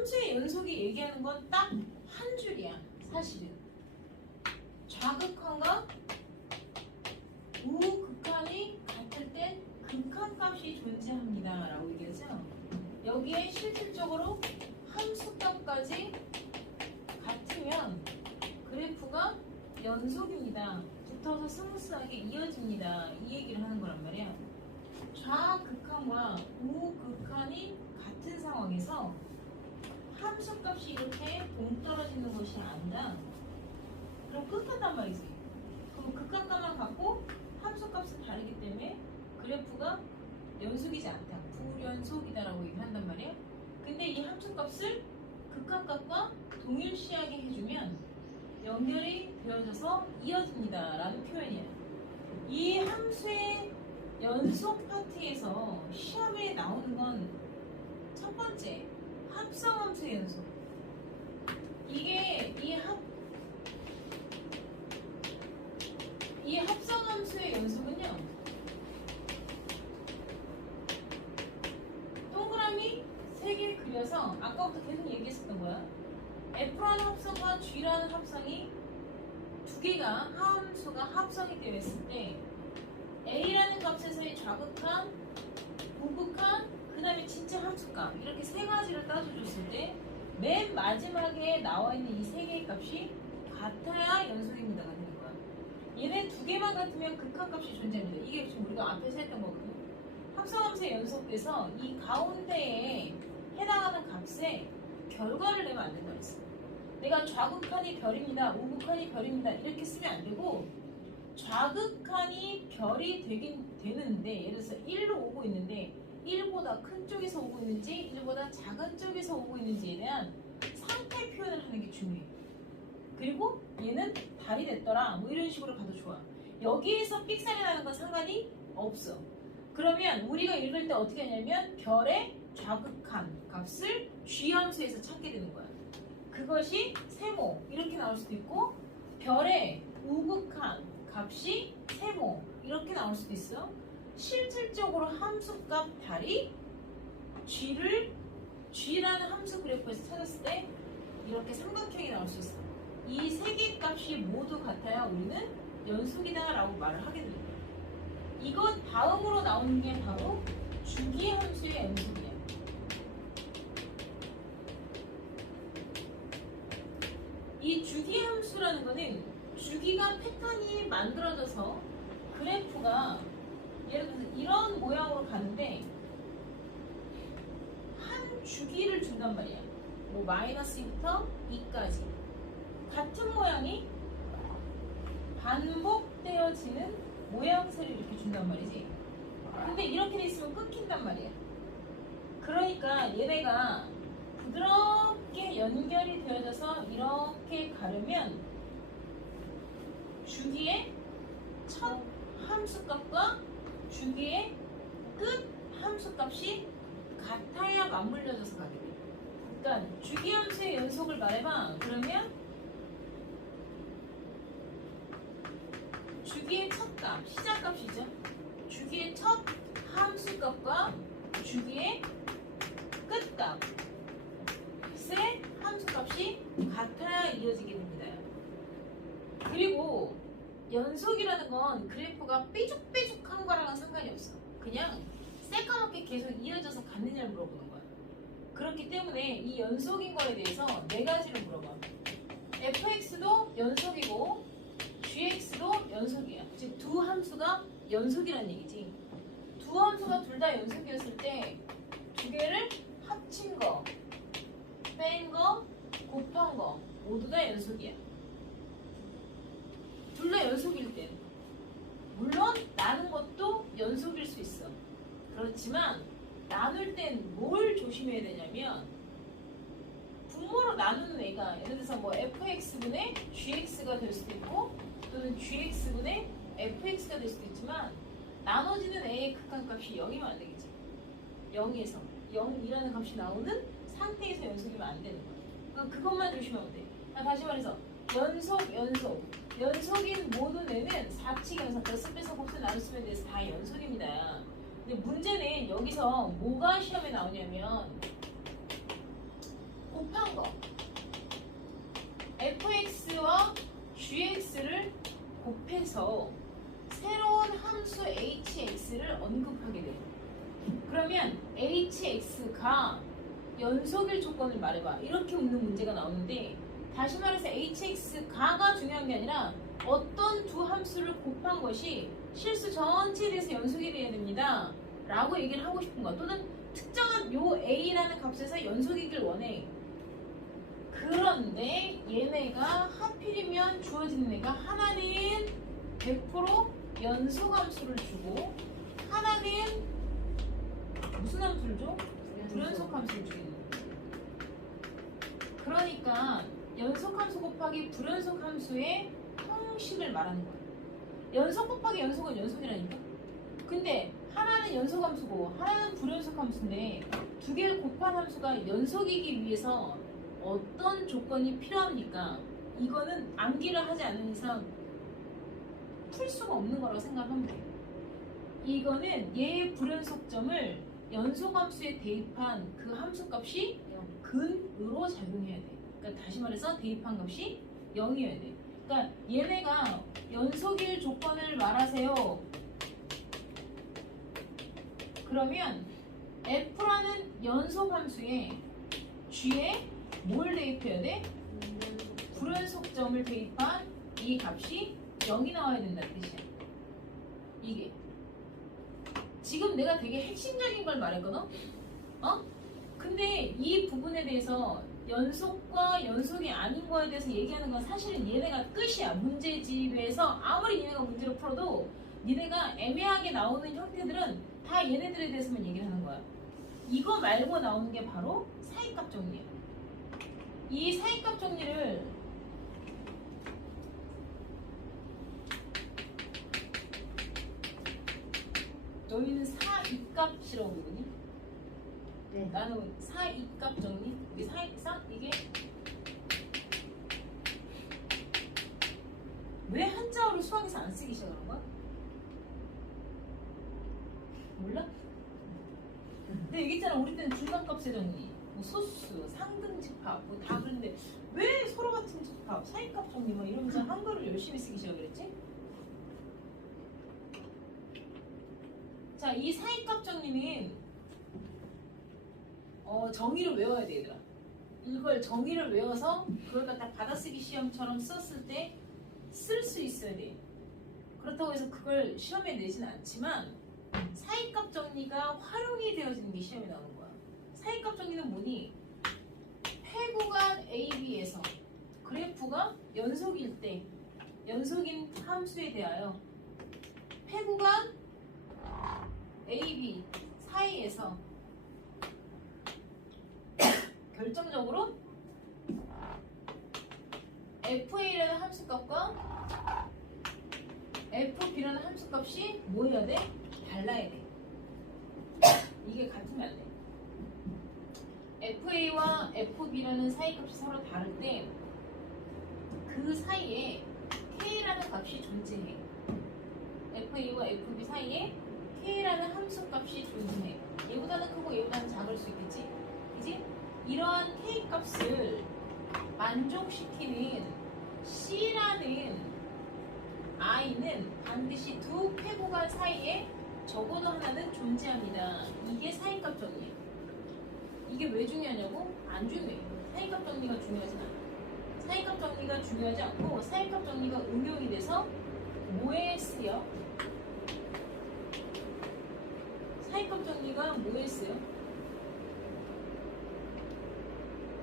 함수의 연속이 얘기하는 건 딱 한 줄이야. 사실은 좌극한과 우극한이 같을 땐 극한값이 존재합니다 라고 얘기하죠. 여기에 실질적으로 함수값까지 같으면 그래프가 연속입니다. 붙어서 스무스하게 이어집니다. 이 얘기를 하는 거란 말이야. 좌극한과 우극한이 같은 상황에서 함수값이 이렇게 동떨어지는 것이 아니라 그럼 끝났단 말이지. 그럼 극한값만 갖고 함수값은 다르기 때문에 그래프가 연속이지 않다. 불연속이다라고 얘기한단 말이에요. 근데 이 함수값을 극한값과 동일시하게 해주면 연결이 되어져서 이어집니다 라는 표현이에요. 이 함수의 연속 파트에서 시험에 나오는 건 첫 번째 합성함수의 연속. 이게 이 합성함수의 연속은요, 동그라미 3개 그려서 아까부터 계속 얘기했었던 거야. F라는 합성과 G라는 합성이 두 개가 함수가 합성이 되어 있을 때 A라는 값에서의 좌극한, 우극한, 그 다음에 진짜 함수값 이렇게 세 가지를 따져줬을 때 맨 마지막에 나와 있는 이 세 개의 값이 같아야 연속입니다가 되는 거야. 얘네 두 개만 같으면 극한값이 존재합니다. 이게 지금 우리가 앞에서 했던 거거든요. 합성함수의 연속에서 이 가운데에 해당하는 값에 결과를 내면 안 된다 그랬어. 내가 좌극한이 별입니다, 우극한이 별입니다 이렇게 쓰면 안 되고 좌극한이 별이 되긴 되는데, 예를 들어서 1로 오고 있는데 1보다 큰 쪽에서 오고 있는지 1보다 작은 쪽에서 오고 있는지에 대한 상태 표현을 하는 게 중요해. 그리고 얘는 달이 됐더라 뭐 이런 식으로 가도 좋아. 여기에서 삑살이 나는 건 상관이 없어. 그러면 우리가 읽을 때 어떻게 하냐면 별의 좌극한 값을 G함수에서 찾게 되는 거야. 그것이 세모 이렇게 나올 수도 있고 별의 우극한 값이 세모 이렇게 나올 수도 있어. 실질적으로 함수값 달이 G라는 함수 그래프에서 찾았을 때 이렇게 삼각형이 나올 수 있어. 이 세 개 값이 모두 같아야 우리는 연속이다 라고 말을 하게 됩니다. 이것 다음으로 나오는 게 바로 주기함수의 연속이에요. 이 주기함수라는 거는 주기가 패턴이 만들어져서 그래프가 예를 들어서 이런 모양으로 가는데 한 주기를 준단 말이야. 뭐 마이너스 2부터 2까지 같은 모양이 반복되어지는 모양새를 이렇게 준단 말이지. 근데 이렇게 돼 있으면 끊긴단 말이야. 그러니까 얘네가 부드럽게 연결이 되어져서 이렇게 가려면 주기의 첫 함수값과 주기의 끝 함수값이 같아야 맞물려져서 가게 돼. 그러니까 주기함수의 연속을 말해봐. 그러면 주기의 첫 값, 시작값이죠. 주기의 첫 함수값과 주기의 끝값 의 함수값이 같아야 이어지게 됩니다. 그리고 연속이라는 건 그래프가 삐죽삐죽한 거랑은 상관이 없어. 그냥 새까맣게 계속 이어져서 갔느냐를 물어보는 거야. 그렇기 때문에 이 연속인 거에 대해서 네 가지를 물어봐. fx도 연속이고 gx도 연속이야. 즉 두 함수가 연속이라는 얘기지. 두 함수가 둘 다 연속이었을 때 두 개를 합친 거, 뺀 거, 곱한 거 모두 다 연속이야. 둘 다 연속일 땐 물론 나눈 것도 연속일 수 있어. 그렇지만 나눌 땐 뭘 조심해야 되냐면 분모로 나누는 애가 예를 들어서 뭐 fx분의 gx가 될 수도 있고 또는 gx분의 fx가 될 수도 있지만 나눠지는 애의 극한값이 0이면 안 되겠지. 0에서 0이라는 값이 나오는 상태에서 연속이면 안 되는 거야. 그러니까 그것만 조심하면 돼. 다시 말해서 연속인 모든 애는 4칙 연속, 몇승 빼서 곱셈 나누시면 돼서 다 연속입니다. 근데 문제는 여기서 뭐가 시험에 나오냐면 곱한 거. fx와 gx를 곱해서 새로운 함수 hx를 언급하게 돼요. 그러면 hx가 연속일 조건을 말해봐. 이렇게 묻는 문제가 나오는데, 다시 말해서 hx가가 중요한 게 아니라 어떤 두 함수를 곱한 것이 실수 전체에 대해서 연속이 돼야 됩니다 라고 얘기를 하고 싶은 거야. 또는 특정한 요 a라는 값에서 연속이길 원해. 그런데 얘네가 하필이면 주어지는 애가 하나는 100% 연속함수를 주고 하나는 무슨 함수를 줘? 불연속함수를 주겠는 거야. 그러니까 연속함수 곱하기 불연속함수의 형식을 말하는 거야. 연속 곱하기 연속은 연속이라니까. 근데 하나는 연속함수고 하나는 불연속함수인데 두 개를 곱한 함수가 연속이기 위해서 어떤 조건이 필요합니까? 이거는 암기를 하지 않는 이상 풀 수가 없는 거라고 생각하면 돼요. 이거는 얘의 불연속점을 연속함수에 대입한 그 함수값이 근으로 작용해야 돼. 그러니까 다시 말해서 대입한 값이 0이어야 돼. 그러니까 얘네가 연속일 조건을 말하세요. 그러면 f라는 연속함수에 g에 뭘 대입해야 돼? 불연속점을 대입한 이 값이 0이 나와야 된다는 뜻이야. 이게 지금 내가 되게 핵심적인 걸 말했거든? 근데 이 부분에 대해서 연속과 연속이 아닌 거에 대해서 얘기하는 건 사실은 얘네가 끝이야. 문제집에서 아무리 얘네가 문제를 풀어도 니네가 애매하게 나오는 형태들은 다 얘네들에 대해서만 얘기를 하는 거야. 이거 말고 나오는 게 바로 사이값 정리야. 이 사이값 정리를 너희는 사이값이라고 부르니? 네. 나는 사이값 정리? 이게 이게 왜 한자어를 수학에서 안 쓰기 시작한 거야? 몰라? 근데 얘기했잖아. 우리 때는 중간값의 정리, 뭐 소수, 상등집합 뭐 다 그랬는데 왜 서로 같은 집합, 사이값 정리 뭐 이러면서 한글을 열심히 쓰기 시작했지? 자, 이 사이값 정리는 정의를 외워야 돼, 얘들아. 이걸 정의를 외워서 그걸 갖다 받아쓰기 시험처럼 썼을 때 쓸 수 있어야 돼. 그렇다고 해서 그걸 시험에 내지는 않지만 사이값 정리가 활용이 되어지는 게 시험에 나오는 거야. 사이값 정리는 뭐니? 패구간 AB에서 그래프가 연속일 때 연속인 함수에 대하여 패구간 AB 사이에서 결정적으로 FA라는 함수값과 FB라는 함수값이 뭐 해야 돼? 달라야 돼. 이게 같으면 안 돼. FA와 FB라는 사이값이 서로 다를 때 그 사이에 K라는 값이 존재해. FA와 FB 사이에 K라는 함수값이 존재해. 얘보다는 크고 얘보다는 작을 수 있겠지? 그지? 이러한 K 값을 만족시키는 C라는 I는 반드시 두 패구간 사이에 적어도 하나는 존재합니다. 이게 사이값 정리예요. 이게 왜 중요하냐고? 안 중요해. 사이값 정리가 중요하진 않아. 사이값 정리가 중요하지 않고 사이값 정리가 응용이 돼서 뭐에 쓰여? 사이값 정리가 뭐에 쓰여?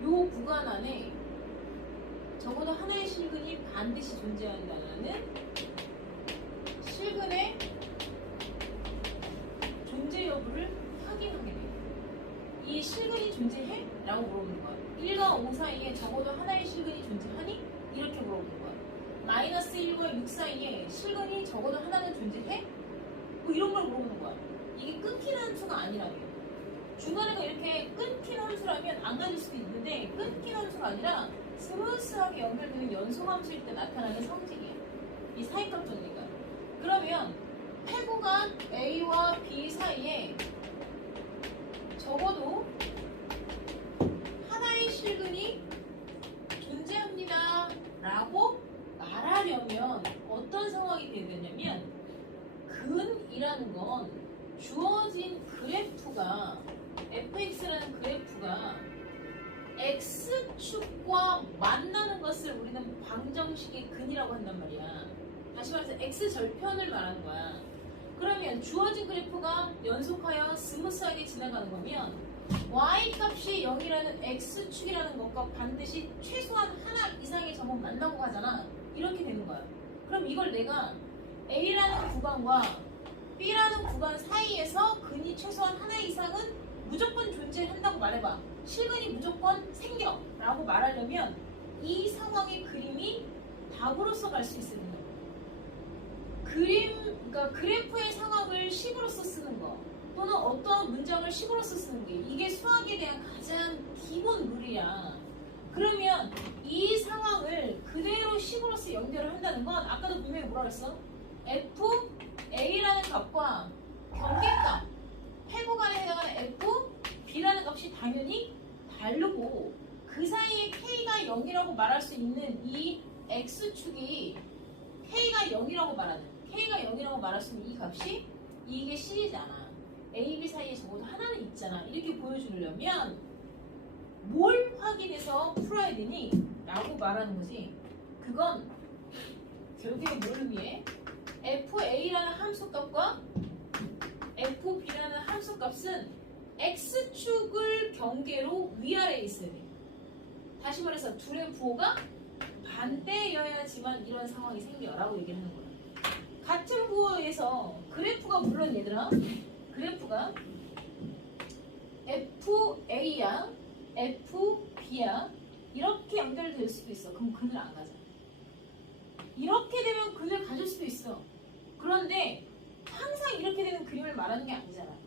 요 구간 안에 적어도 하나의 실근이 반드시 존재한다는 실근의 존재 여부를 확인하게 돼요. 이 실근이 존재해? 라고 물어보는 거야. 1과 5 사이에 적어도 하나의 실근이 존재하니? 이렇게 물어보는 거야. 마이너스 1과 6 사이에 실근이 적어도 하나는 존재해? 뭐 이런 걸 물어보는 거야. 이게 끊기는 함수가 아니라며. 중간에가 이렇게 끊긴 함수라면 안 가질 수도 있는데 끊긴 함수가 아니라 스무스하게 연결되는 연속함수일 때 나타나는 성질이야. 이 사이값 정리가. 그러면 패구간 A와 B 사이에 적어도 하나의 실근이 있다 라고 말하려면 어떤 상황이 돼야 되냐면 근이라는 건 주어진 그래프가 fx라는 그래프가 x축과 만나는 것을 우리는 방정식의 근이라고 한단 말이야. 다시 말해서 x절편을 말하는 거야. 그러면 주어진 그래프가 연속하여 스무스하게 지나가는 거면 y값이 0이라는 x축이라는 것과 반드시 최소한 하나 이상의 점은 만나고 가잖아. 이렇게 되는 거야. 그럼 이걸 내가 a라는 구간과 b라는 구간 사이에서 근이 최소한 하나 이상은 무조건 존재한다고 말해봐. 실근이 무조건 생겨 라고 말하려면 이 상황의 그림이 답으로서 갈 수 있어야 된다. 그러니까 그래프의 상황을 식으로서 쓰는 거 또는 어떠한 문장을 식으로서 쓰는 게 이게 수학에 대한 가장 기본 룰이야. 그러면 이 상황을 그대로 식으로서 연결을 한다는 건 아까도 분명히 뭐라 그랬어? f, a라는 값과 경계값, 패구간에 해당하는 f, b라는 값이 당연히 다르고 그 사이에 k가 0이라고 말할 수 있는 이 x축이 k가 0이라고 말할 수 있는 이 값이 이게 C잖아. A, B 사이에 적어도 하나는 있잖아. 이렇게 보여주려면 뭘 확인해서 풀어야 되니? 라고 말하는 거지. 그건 결국에 뭘 의미해? FA라는 함수값과 FB라는 함수값은 X축을 경계로 위아래에 있어야 돼. 다시 말해서 둘의 부호가 반대여야지만 이런 상황이 생겨라고 얘기하는 거야. 같은 부호에서 그래프가 물론 얘들아 그래프가 FA야 FB야 이렇게 연결될 수도 있어. 그럼 근을 안 가잖아. 이렇게 되면 근을 가질 수도 있어. 그런데 항상 이렇게 되는 그림을 말하는 게 아니잖아.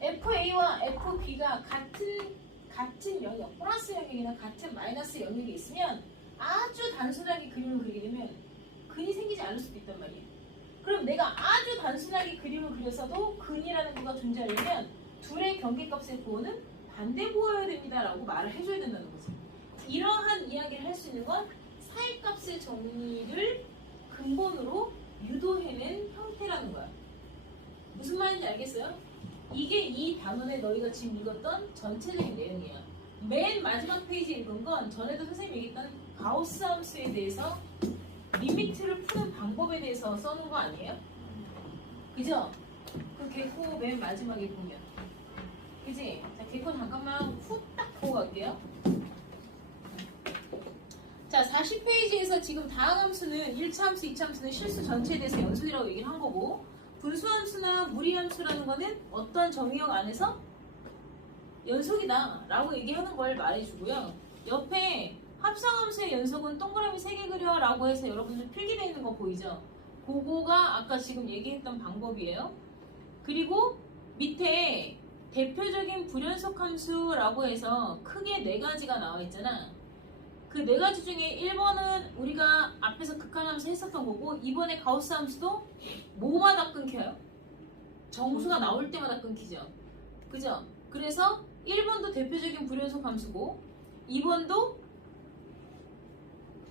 FA와 FB가 같은 영역, 플러스 영역이나 같은 마이너스 영역이 있으면 아주 단순하게 그림을 그리게 되면 근이 생기지 않을 수도 있단 말이에요. 그럼 내가 아주 단순하게 그림을 그려서도 근이라는 거가 존재하려면 둘의 경계값의 부호는 반대 부호여야 됩니다 라고 말을 해줘야 된다는 거지. 이러한 이야기를 할 수 있는 건 사이값의 정리를 근본으로 유도해낸 형태라는 거야. 무슨 말인지 알겠어요? 이게 이 단원에 너희가 지금 읽었던 전체적인 내용이야. 맨 마지막 페이지에 읽은 건 전에도 선생님이 얘기했던 가우스 함수에 대해서 리미트를 푸는 방법에 대해서 써놓은 거 아니에요? 그죠? 그 개코 맨 마지막에 보면 그지? 자, 개코 잠깐만 후딱 보고 갈게요. 자, 40페이지에서 지금 다항 함수는 1차 함수, 2차 함수는 실수 전체에 대해서 연속이라고 얘기를 한 거고 분수함수나 무리함수라는 거는 어떤 정의역 안에서 연속이다 라고 얘기하는 걸 말해주고요. 옆에 합성함수의 연속은 동그라미 3개 그려 라고 해서 여러분들 필기되어 있는 거 보이죠? 그거가 아까 지금 얘기했던 방법이에요. 그리고 밑에 대표적인 불연속 함수라고 해서 크게 4가지가 나와 있잖아. 그 4가지 중에 1번은 우리가 앞에서 극한함수 했었던 거고 2번의 가우스 함수도 뭐마다 끊겨요? 정수가 나올 때마다 끊기죠. 그죠? 그래서 1번도 대표적인 불연속 함수고 2번도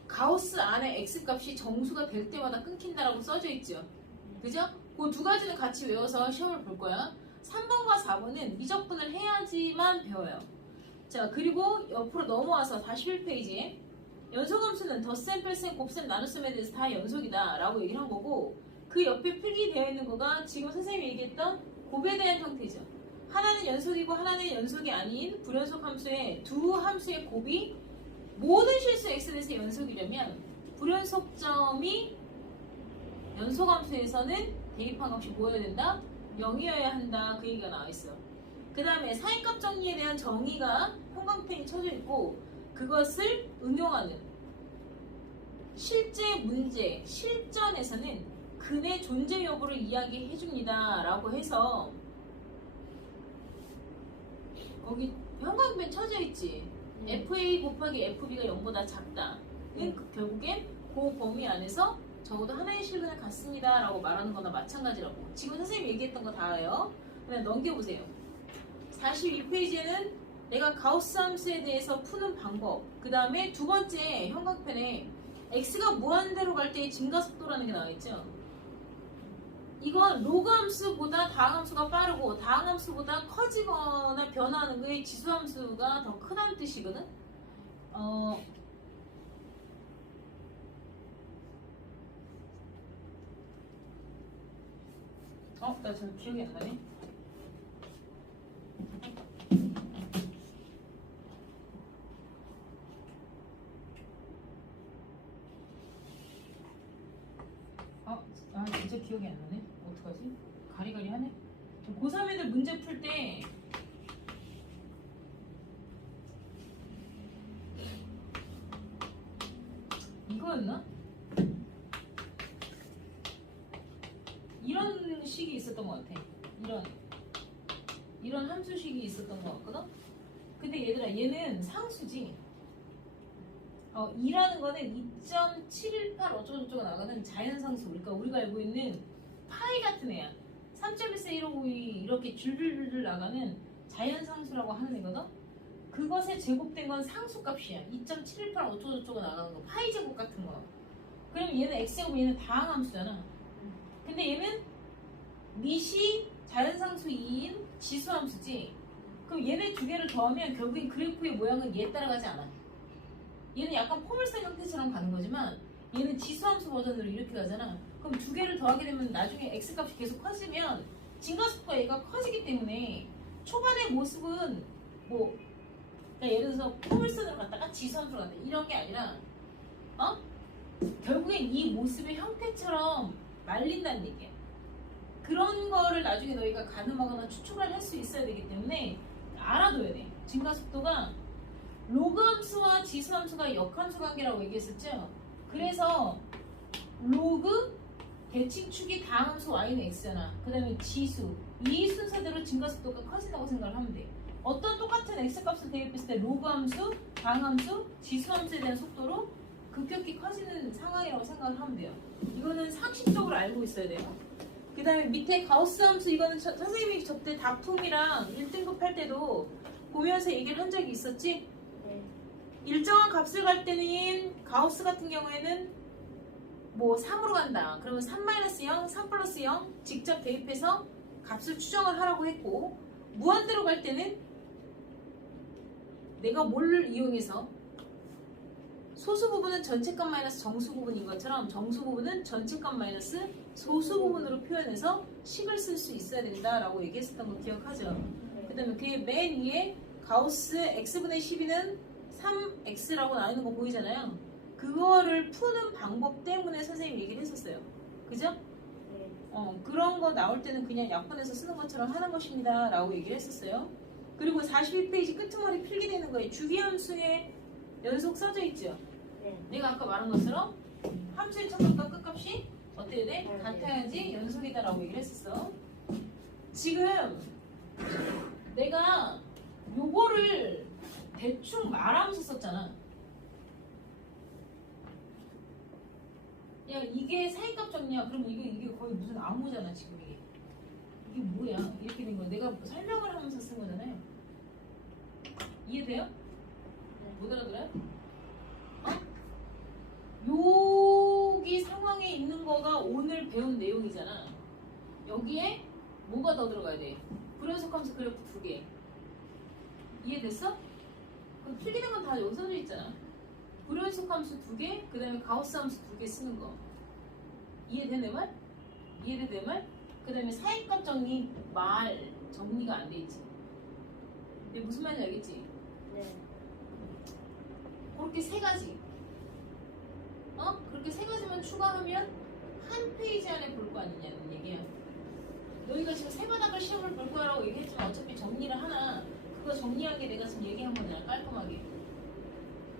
가우스 안에 x값이 정수가 될 때마다 끊긴다라고 써져 있죠. 그죠? 그 2가지는 같이 외워서 시험을 볼 거야. 3번과 4번은 미적분을 해야지만 배워요. 자, 그리고 옆으로 넘어와서 41페이지에 연속함수는 덧셈, 뺄셈, 곱셈, 나눗셈에 대해서 다 연속이다 라고 얘기를 한 거고 그 옆에 필기되어 있는 거가 지금 선생님이 얘기했던 곱에 대한 형태죠. 하나는 연속이고 하나는 연속이 아닌 불연속 함수의 두 함수의 곱이 모든 실수 x에 대해서 연속이려면 불연속점이 연속함수에서는 대입한 값이 뭐여야 된다? 0이어야 한다. 그 얘기가 나와 있어. 그 다음에 사인값 정리에 대한 정의가 형광펜이 쳐져 있고 그것을 응용하는 실제 문제, 실전에서는 근의 존재 여부를 이야기해 줍니다 라고 해서 거기 형광펜 쳐져 있지. FA 곱하기 FB가 0보다 작다. 결국엔 그 범위 안에서 적어도 하나의 실근을 갖습니다 라고 말하는 거나 마찬가지라고. 지금 선생님이 얘기했던 거 다예요. 그냥 넘겨보세요. 42페이지에는 내가 가우스 함수에 대해서 푸는 방법. 그 다음에 두 번째 형광펜에 x가 무한대로 갈 때의 증가속도라는 게 나와있죠. 이건 로그 함수보다 다항 함수가 빠르고 다항 함수보다 커지거나 변화하는 게 지수 함수가 더 크다는 뜻이거든. 나 지금 기억이 안 나네. 진짜 기억이 안 나네. 어떡하지? 가리가리 하네. 고3 애들 문제 풀 때 이거였나? 이런 식이 있었던 것 같아. 이런 함수식이 있었던 것 같거든? 근데 얘들아, 얘는 상수지. 2라는 거는 2.718 어쩌고저쩌고 나가는 자연상수. 그러니까 우리가 알고 있는 파이 같은 애야. 3.141552 이렇게 줄줄줄 나가는 자연상수라고 하는 애거든? 그것에 제곱된 건 상수값이야. 2.718 어쩌고저쩌고 나가는 거. 파이 제곱 같은 거. 그럼 얘는 x제곱, 얘는 다항함수잖아. 근데 얘는 밑이 자연상수 2인 지수함수지. 그럼 얘네 두 개를 더하면 결국엔 그래프의 모양은 얘 따라가지 않아. 얘는 약간 포물선 형태처럼 가는 거지만 얘는 지수함수 버전으로 이렇게 가잖아. 그럼 두 개를 더하게 되면 나중에 x값이 계속 커지면 증가속도가 얘가 커지기 때문에 초반의 모습은 뭐 그러니까 예를 들어서 포물선으로 갔다가 지수함수로 갔다 이런 게 아니라 결국엔 이 모습의 형태처럼 말린다는 얘기야. 그런 거를 나중에 너희가 가늠하거나 추측을 할 수 있어야 되기 때문에 알아둬야 돼. 증가속도가 로그 함수와 지수 함수가 역함수 관계라고 얘기했었죠. 그래서 로그 대칭축이 다함수 y는 x잖아. 그 다음에 지수 이 순서대로 증가속도가 커진다고 생각을 하면 돼. 어떤 똑같은 x값을 대입했을 때 로그 함수, 다항함수, 지수 함수에 대한 속도로 급격히 커지는 상황이라고 생각을 하면 돼요. 이거는 상식적으로 알고 있어야 돼요. 그 다음에 밑에 가우스 함수, 이거는 선생님이 저때 다툼이랑 1등급 할 때도 보면서 얘기를 한 적이 있었지? 네. 일정한 값을 갈 때는 가우스 같은 경우에는 뭐 3으로 간다. 그러면 3-0, 3+0 직접 대입해서 값을 추정을 하라고 했고, 무한대로 갈 때는 내가 뭘 이용해서 소수 부분은 전체값 마이너스 정수 부분인 것처럼 정수 부분은 전체값 마이너스 소수 부분으로 표현해서 식을 쓸 수 있어야 된다라고 얘기했었던 거 기억하죠? 그 다음에 그 맨 위에 가우스 x분의 12는 3x라고 나오는 거 보이잖아요. 그거를 푸는 방법 때문에 선생님이 얘기를 했었어요. 그죠? 네. 그런 거 나올 때는 그냥 약분해서 쓰는 것처럼 하는 것입니다 라고 얘기를 했었어요. 그리고 41페이지 끄트머리 필기되는 거에 주기함수의 연속 써져 있죠. 네. 내가 아까 말한 것처럼 함수의 첫값과 끝값이 어때야 돼? 네. 같아야지 연속이다 라고 얘기를 했었어. 지금 내가 요거를 대충 말하면서 썼잖아. 야, 이게 사이값 정리야. 그럼 이게 거의 무슨 암호잖아. 지금 이게 뭐야? 이렇게 된 거 내가 설명을 하면서 쓴 거잖아요. 이해돼요? 네. 못 알아들어요? 여기 상황에 있는 거가 오늘 배운 내용이잖아. 여기에 뭐가 더 들어가야 돼? 불연속함수 그래프 2개. 이해됐어? 그럼 필기된 건 다 여기 써져 있잖아. 불연속함수 2개, 그 다음에 가우스 함수 2개 쓰는 거. 이해돼 내 말? 이해돼 내 말? 그 다음에 사이값 정리 말 정리가 안 돼 있지. 이게 무슨 말인지 알겠지? 네. 그렇게 세 가지. 그렇게 세 가지만 추가하면 한 페이지 안에 볼 거 아니냐는 얘기야. 너희가 지금 세 바닥을 시험을 볼 거라고 얘기했지만 어차피 정리를 하나. 그거 정리한 게 내가 지금 얘기한 거잖아. 깔끔하게.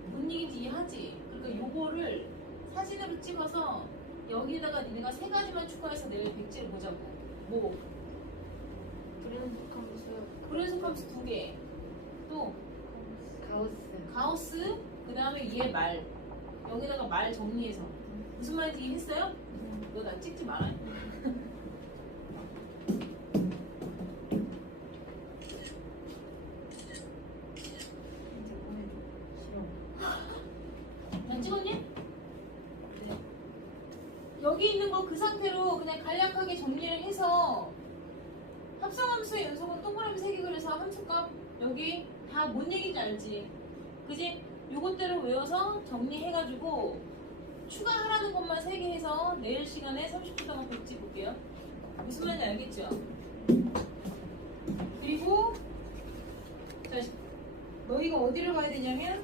뭔 얘기인지 이해하지? 그러니까 요거를 사진으로 찍어서 여기에다가 니네가 세 가지만 추가해서 내일 백지를 보자고. 뭐? 불연속함수. 불연속함수 2개. 또 가우스. 그 다음에 얘 말. 여기다가 말 정리해서. 무슨 말인지 이해했어요? 너 나 찍지 마라. 여기 있는 거 그 상태로 그냥 간략하게 정리를 해서 합성함수의 연속은 동그라미 3개 그려서 함수값 여기 다 뭔 얘기인지 알지? 그지? 요것대로 외워서 정리해가지고 추가하라는 것만 3개 해서 내일 시간에 30분 동안 백지 볼게요. 무슨 말인지 알겠죠? 그리고 자, 너희가 어디를 가야 되냐면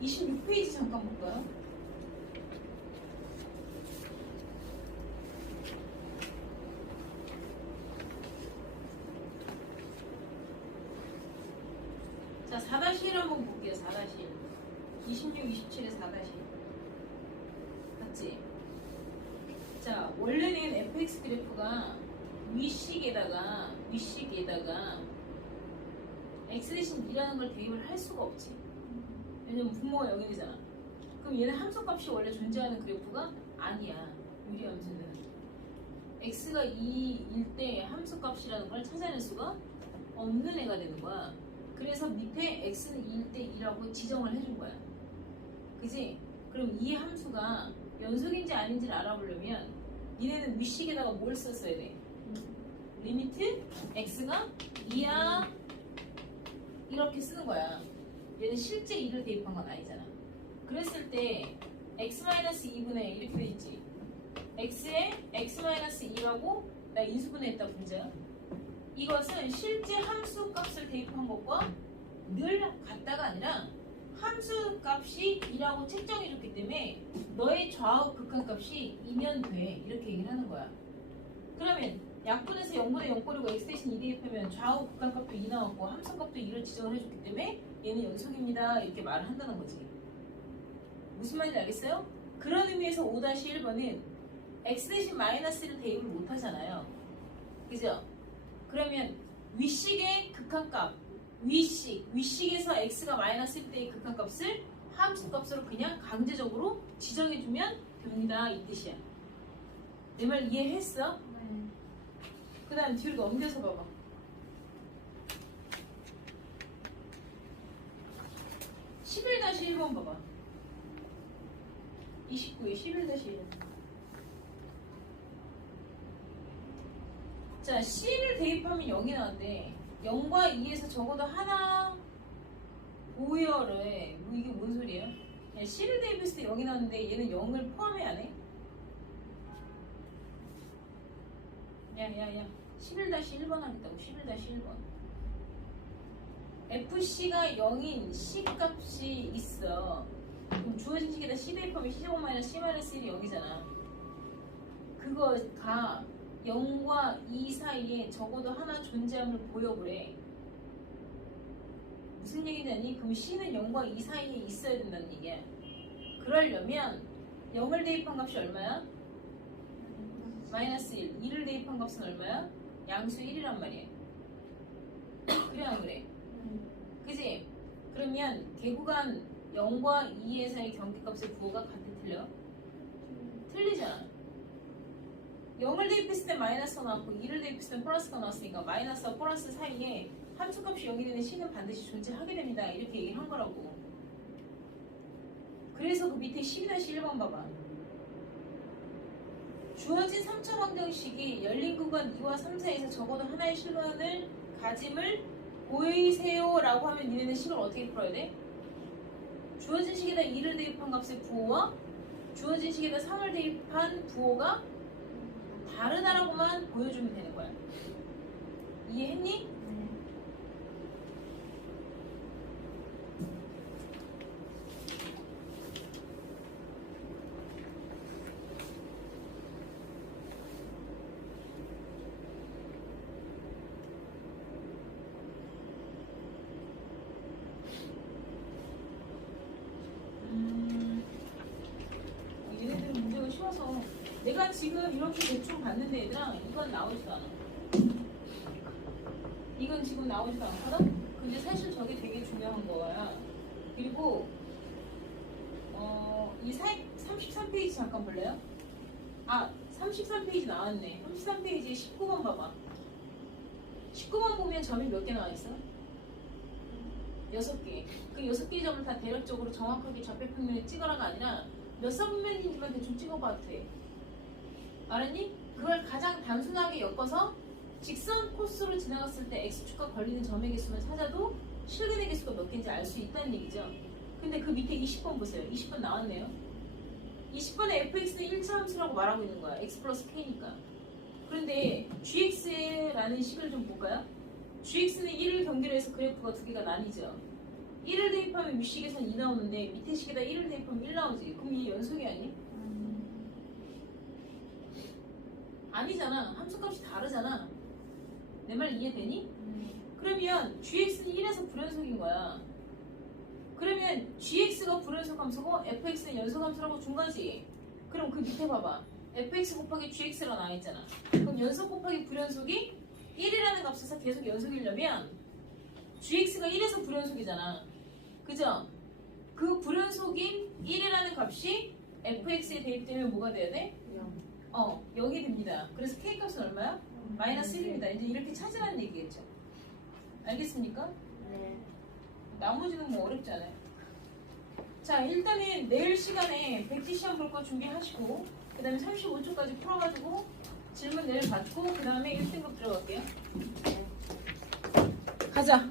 (26) 페이지 잠깐 볼까요? 자, 4-1 한번 볼게요. 4-1 26, 27에 4-1 맞지? 자, 원래는 fx 그래프가 위식에다가 x 대신 2라는 걸 대입을 할 수가 없지. 왜냐면 분모가 0이 되잖아. 그럼 얘는 함수값이 원래 존재하는 그래프가 아니야. 유리함수는 x가 2일 때 함수값이라는 걸 찾아낼 수가 없는 애가 되는 거야. 그래서 밑에 x는 2일 때 2라고 지정을 해준 거야. 그지? 그럼 이 함수가 연속인지 아닌지를 알아보려면 얘네는 위식에다가 뭘 썼어야 돼? 리미트 x가 2야 이렇게 쓰는 거야. 얘는 실제 2를 대입한 건 아니잖아. 그랬을 때 x-2분의 이렇게 돼 있지. x에 x-2라고 나 인수분해했다 분자. 이것은 실제 함수 값을 대입한 것과 늘 같다가 아니라 함수 값이 2라고 책정해줬기 때문에 너의 좌우 극한값이 2면 돼. 이렇게 얘기를 하는 거야. 그러면 약분에서 0분의 0 버리고 x 대신 2 대입하면 좌우 극한값도 2 나왔고 함수 값도 2를 지정을 해줬기 때문에 얘는 연속입니다. 이렇게 말을 한다는 거지. 무슨 말인지 알겠어요? 그런 의미에서 5-1번은 x 대신 마이너스를 대입을 못 하잖아요. 그죠? 그러면 위식의 극한값, 위식에서 x가 마이너스 때의 극한값을 함수값으로 그냥 강제적으로 지정해주면 됩니다. 이 뜻이야. 내 말 이해했어? 네. 그 다음 뒤로 넘겨서 봐봐. 11-1번 봐봐. 29에 11-1. 자, C를 대입하면 0이 나왔대. 0과 2에서 적어도 하나 오열을 뭐 이게 뭔 소리야? 야, C를 대입했을 때 0이 나왔는데 얘는 0을 포함해 안 해? 야 11-1번 하겠다고. 11-1번 FC가 0인 C값이 있어. 그럼 주어진 식에다 C 대입하면 C 제곱 마이너스 C-1이 0이잖아. 그거가 0과 2 사이에 적어도 하나 존재함을 보여보래. 무슨 얘기냐니? 그럼 C는 0과 2 사이에 있어야 된다는 얘기야. 그러려면 0을 대입한 값이 얼마야? 마이너스 1. 2를 대입한 값은 얼마야? 양수 1이란 말이야. 그래 안 그래? 그지? 그러면 개구간 0과 2에서의 경계값의 부호가 같아 틀려? 틀리잖아. 0을 대입했을 때 마이너스가 나왔고 2를 대입했을 때 플러스가 나왔으니까 마이너스와 플러스 사이에 함수값이 0이 되는 C는 반드시 존재하게 됩니다. 이렇게 얘기를 한 거라고. 그래서 그 밑에 12-1번 봐봐. 주어진 3차 방정식이 열린 구간 2와 3 사이에서 적어도 하나의 실근을 가짐을 보이세요 라고 하면 니네는 식을 어떻게 풀어야 돼? 주어진 식에다 2를 대입한 값의 부호와 주어진 식에다 3을 대입한 부호가 다르다라고만 보여주면 되는 거야. 이해했니? 얘네들 문제가 쉬워서 내가 지금 이렇게 대충 봤는데 얘들아 이건 나오지도 않아. 이건 지금 나오지도 않거든? 근데 사실 저게 되게 중요한 거야. 그리고 이 33페이지 잠깐 볼래요? 아 33페이지 나왔네. 33페이지 19번 봐봐. 19번 보면 점이 몇 개 나와 있어? 6개. 그 6개 점을 다 대략적으로 정확하게 좌표평면에 찍어라가 아니라 몇 선면인지만 대충 찍어봐도 돼. 알았니? 그걸 가장 단순하게 엮어서 직선 코스로 지나갔을 때 X축과 걸리는 점의 개수만 찾아도 실근의 개수가 몇 개인지 알 수 있다는 얘기죠. 근데 그 밑에 20번 보세요. 20번 나왔네요. 20번에 fx는 1차 함수라고 말하고 있는 거야. x 플러스 k니까. 그런데 gx라는 식을 좀 볼까요? gx는 1을 경계로 해서 그래프가 두 개가 나뉘죠. 1을 대입하면 윗식에선 2 나오는데 밑에 식에다 1을 대입하면 1 나오지. 그럼 이게 연속이 아니? 아니잖아. 함수값이 다르잖아. 내 말 이해되니? 그러면 gx는 1에서 불연속인 거야. 그러면 gx가 불연속 함수고 fx는 연속 함수라고 준 거지. 그럼 그 밑에 봐봐. fx 곱하기 gx가 나와 있잖아. 그럼 연속 곱하기 불연속이 1이라는 값에서 계속 연속이려면 gx가 1에서 불연속이잖아. 그죠? 그 불연속인 1이라는 값이 fx에 대입되면 뭐가 돼야 돼? 0이 됩니다. 그래서 k 값은 얼마야? 마이너스 1입니다. 이제 이렇게 찾으라는 얘기겠죠. 알겠습니까? 네. 나머지는 뭐 어렵지 않아요. 자, 일단은 내일 시간에 백지 시험 볼 거 준비하시고 그 다음에 35초까지 풀어가지고 질문 내일 받고 그 다음에 1등급 들어갈게요. 가자.